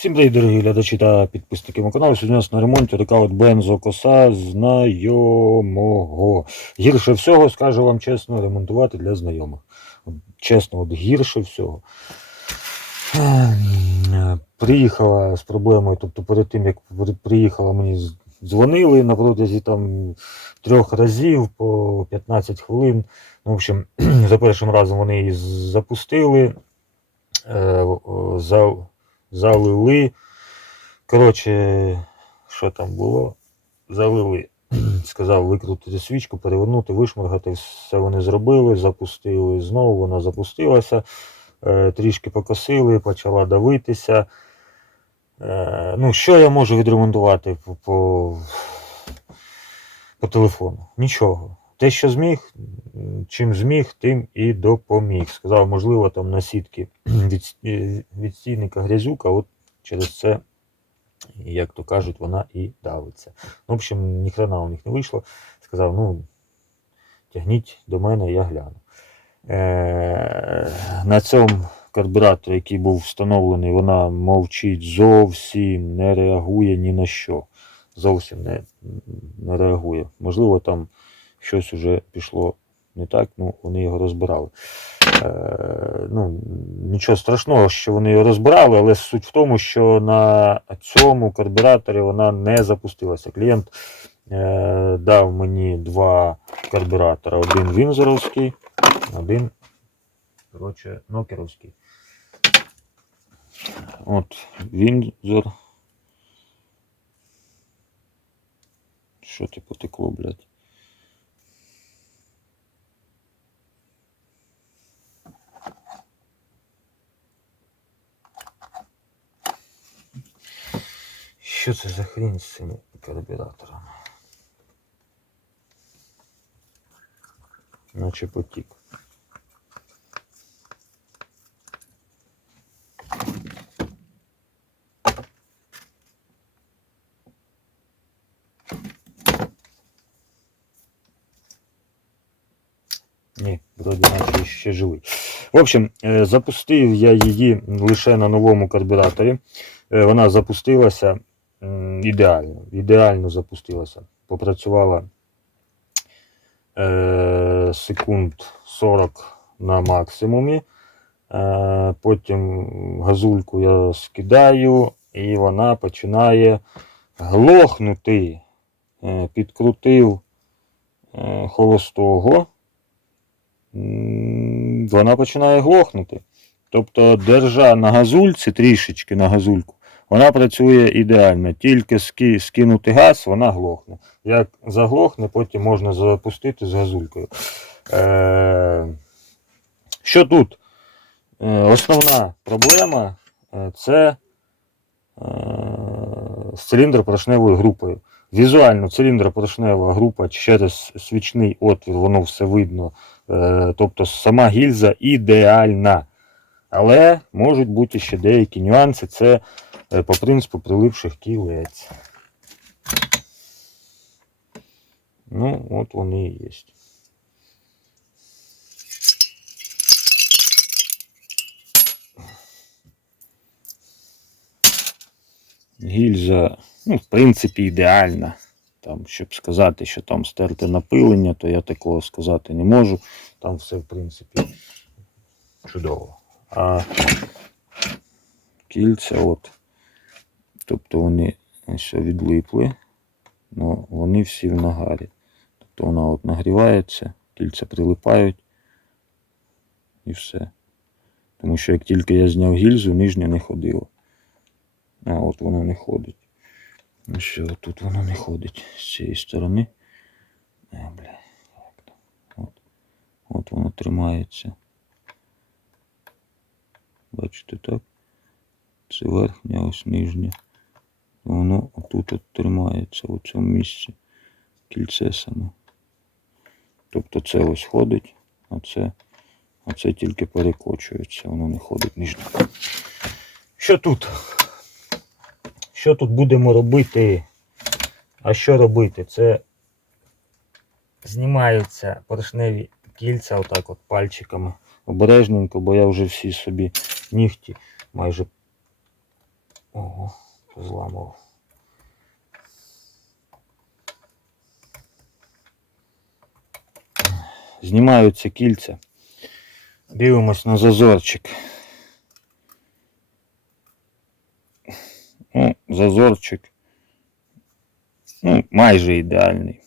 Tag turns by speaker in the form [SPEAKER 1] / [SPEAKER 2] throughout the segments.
[SPEAKER 1] Всім привіт, дорогі глядачі та підписники мого каналу. Сьогодні у нас на ремонті така от бензокоса знайомого. Гірше всього, скажу вам чесно, ремонтувати для знайомих. Чесно, от гірше всього. Приїхала з проблемою, тобто перед тим, як приїхала, мені дзвонили на протязі там трьох разів по 15 хвилин. Ну, в общем, за першим разом вони її запустили. Е, залили. Коротше, що там було? Залили. Сказав викрутити свічку, перевернути, вишморгати. Все вони зробили, запустили знову, вона запустилася. Е, трішки покосили, почала давитися. Е, ну, що я можу відремонтувати по, по, по телефону? Нічого. Те, що зміг, чим зміг, тим і допоміг. Сказав, можливо, там на сітки від, від стійника грязюка, от через це, як то кажуть, вона і давиться. Ну, в общем, ні хрена у них не вийшло. Сказав, ну, тягніть до мене, я гляну. Е, на цьому карбюраторі, який був встановлений, вона мовчить зовсім, не реагує ні на що. Зовсім не, не реагує. Можливо, там щось уже пішло не так, ну вони його розбирали. Е, ну, нічого страшного, що вони його розбирали, але суть в тому, що на цьому карбюраторі вона не запустилася. Клієнт е, дав мені два карбюратора: один Вінзоровський, один коротше, нокеровський. От Вінзор. Що ти потекло, блядь? Що це за хрінь з цими карбюраторами? Наче потік. Ні, вроді наче ще живий. В общем, е, запустив я її лише на новому карбюраторі. Е, Вона запустилася ідеально. Ідеально запустилася. Попрацювала е, секунд 40 на максимумі. Е, потім газульку я скидаю, і вона починає глохнути. Е, підкрутив е, холостого. Вона починає глохнути. Тобто держа на газульці трішечки на газульку, вона працює ідеально. Тільки ски, скинути газ, вона глохне. Як заглохне, потім можна запустити з газулькою. Е, що тут? Е, основна проблема е, це з циліндр-поршневою групою. Візуально циліндр-поршнева група через свічний отвір, воно все видно. Тобто сама гільза ідеальна. Але можуть бути ще деякі нюанси. Це по принципу прилипших кілець. Ну, от вони і є. Гільза, ну, в принципі, ідеальна. Там, щоб сказати, що там стерте напилення, то я такого сказати не можу. Там все, в принципі, чудово. А кільця, от, тобто вони ось відлипли, але вони всі в нагарі. Тобто вона от нагрівається, кільця прилипають і все. Тому що як тільки я зняв гільзу, нижня не ходила. А от вона не ходить. Ну що, тут воно не ходить з цієї сторони. А, бля, як там? От. От воно тримається. Бачите, так? Це верхня, ось нижня. Воно отут от тримається у цьому місці. Кільце саме. Тобто це ось ходить, а це, а це тільки перекочується, воно не ходить нижня. Що тут? Що тут будемо робити? А що робити? Це знімаються поршневі кільця отак от пальчиками. Обережненько, бо я вже всі собі нігті майже Ого, зламав. Знімаються кільця. Дивимось на зазорчик. Ну, зазорчик. Ну, майже ідеальний.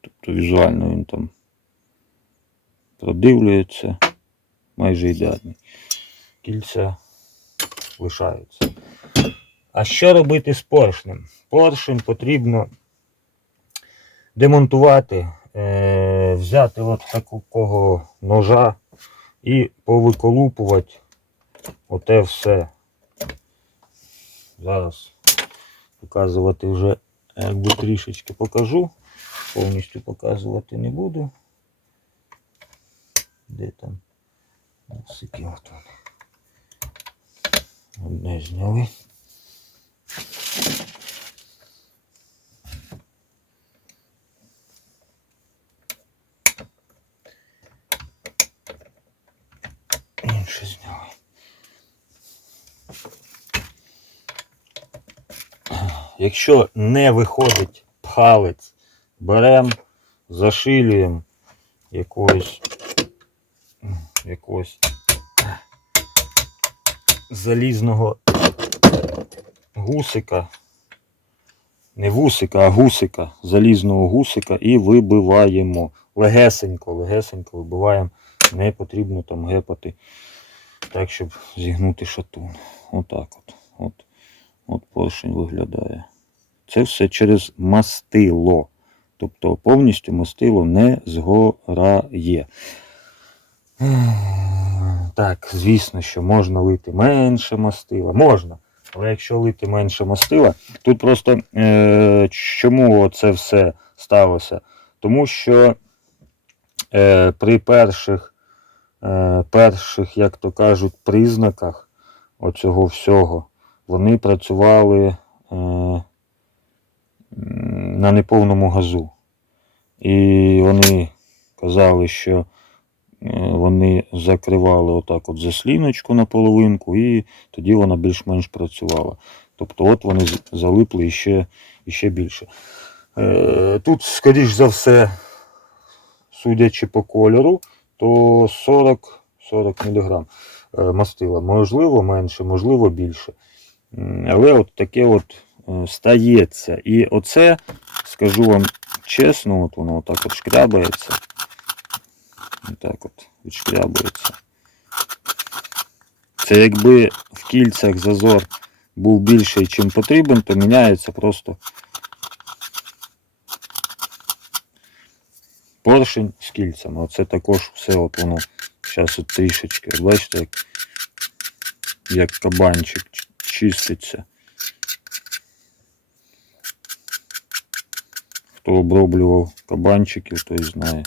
[SPEAKER 1] Тобто візуально він там продивлюється. Майже ідеальний. Кільця лишаються. А що робити з поршнем? Поршень потрібно демонтувати, е, взяти от такого ножа і повиколупувати оте все. Зараз показувати вже якби трішечки покажу. Повністю показувати не буду. Де там? Сики от вони. Одне зняли. Якщо не виходить палець, беремо, зашилюємо якогось якогось залізного гусика. Не вусика, а гусика, залізного гусика і вибиваємо. Легесенько, легесенько вибиваємо. Не потрібно там гепати так, щоб зігнути шатун. Отак от. От, от поршень виглядає. Це все через мастило. Тобто повністю мастило не згорає. Так, звісно, що можна лити менше мастила. Можна. Але якщо лити менше мастила, тут просто е, чому це все сталося? Тому що е, при перших, е, перших, як то кажуть, признаках оцього всього, вони працювали е, на неповному газу. І вони казали, що е, вони закривали отак от засліночку на половинку, і тоді вона більш-менш працювала. Тобто от вони залипли іще, іще більше. Е, Тут, скоріш за все, судячи по кольору, то 40, 40 мг мастила. Можливо, менше, можливо, більше. Але от таке от е, стається. І оце, скажу вам чесно, от воно отак от шкрябається. Отак от відшкрябується. Це якби в кільцях зазор був більший, чим потрібен, то міняється просто поршень з кільцями. Оце також все от воно зараз от трішечки. Бачите, як, як кабанчик чиститься. Хто оброблював кабанчиків, той знає.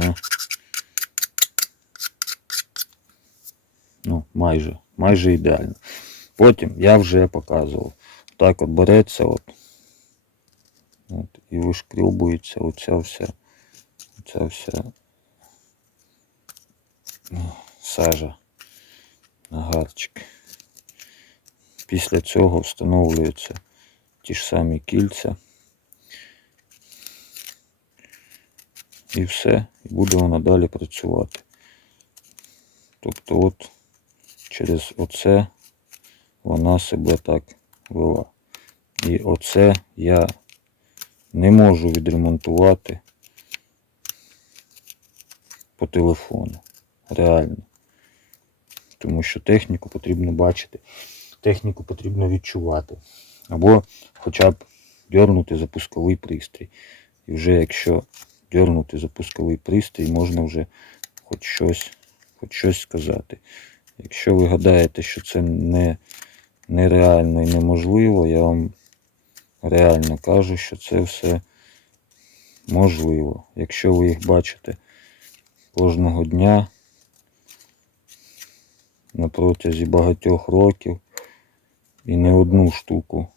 [SPEAKER 1] О. Ну, майже, майже ідеально. Потім я вже показував. Так от береться от, от і вишкрюбується оця вся, оця вся ну, сажа, нагарчик. Після цього встановлюються ті ж самі кільця. І все, і буде вона далі працювати. Тобто от через оце вона себе так вела. І оце я не можу відремонтувати по телефону. Реально. Тому що техніку потрібно бачити, техніку потрібно відчувати. Або хоча б дьорнути запусковий пристрій. І вже якщо дьорнути запусковий пристрій, можна вже хоч щось, хоч щось сказати. Якщо ви гадаєте, що це не, нереально і неможливо, я вам реально кажу, що це все можливо. Якщо ви їх бачите кожного дня на протязі багатьох років і не одну штуку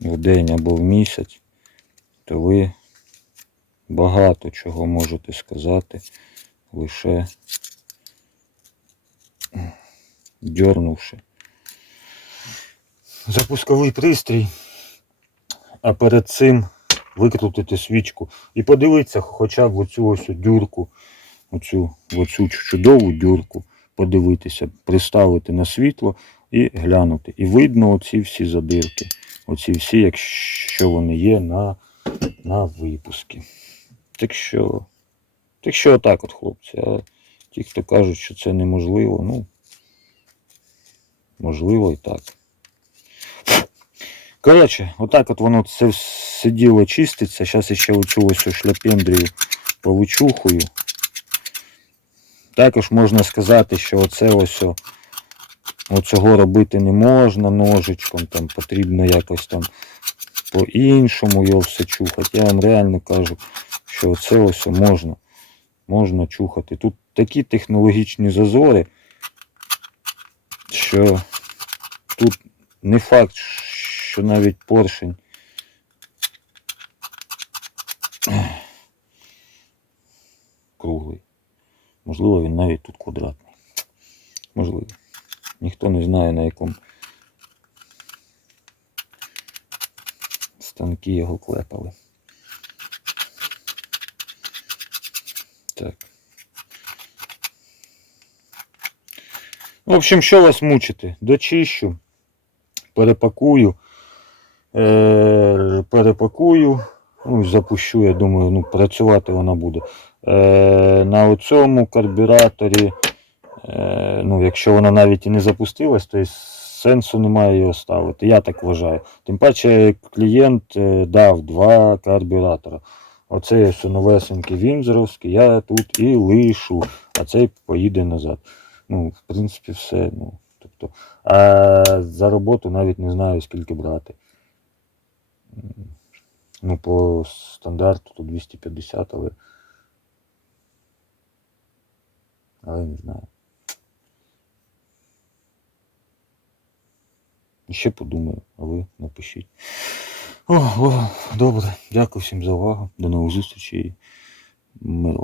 [SPEAKER 1] в день або в місяць, то ви багато чого можете сказати лише дьорнувши. Запусковий пристрій, а перед цим викрутити свічку і подивитися хоча б оцю ось дюрку, оцю, оцю чудову дюрку, подивитися, приставити на світло і глянути. І видно оці всі задирки. Оці всі, якщо вони є на, на випуски. Так що, так що отак от, хлопці. А ті, хто кажуть, що це неможливо, ну, можливо і так. Коротше, отак от воно це все діло чиститься. Зараз ще оцю ось шляпендрію повичухую. Також можна сказати, що оце ось оцього робити не можна ножичком, там потрібно якось там по-іншому його все чухати. Я вам реально кажу, що оце ось можна, можна чухати. Тут такі технологічні зазори, що тут не факт, що навіть поршень. Круглий. Можливо, він навіть тут квадратний. Можливо. Ніхто не знає на якому станки його клепали. Так. В общем, що вас мучити? Дочищу, перепакую, е- перепакую, ну, запущу, я думаю, ну, працювати вона буде. Е- на оцьому карбюраторі, ну, якщо вона навіть і не запустилась, то сенсу немає його ставити. Я так вважаю. Тим паче клієнт е, дав два карбюратора. Оцей ось новесенький вінзоровський, я тут і лишу, а цей поїде назад. Ну, в принципі, все. Ну, тобто, а за роботу навіть не знаю, скільки брати. Ну, по стандарту то 250, але. Але не знаю. Ще подумаю, а ви напишіть. О, о, добре, дякую всім за увагу. До нових зустрічей. Мир.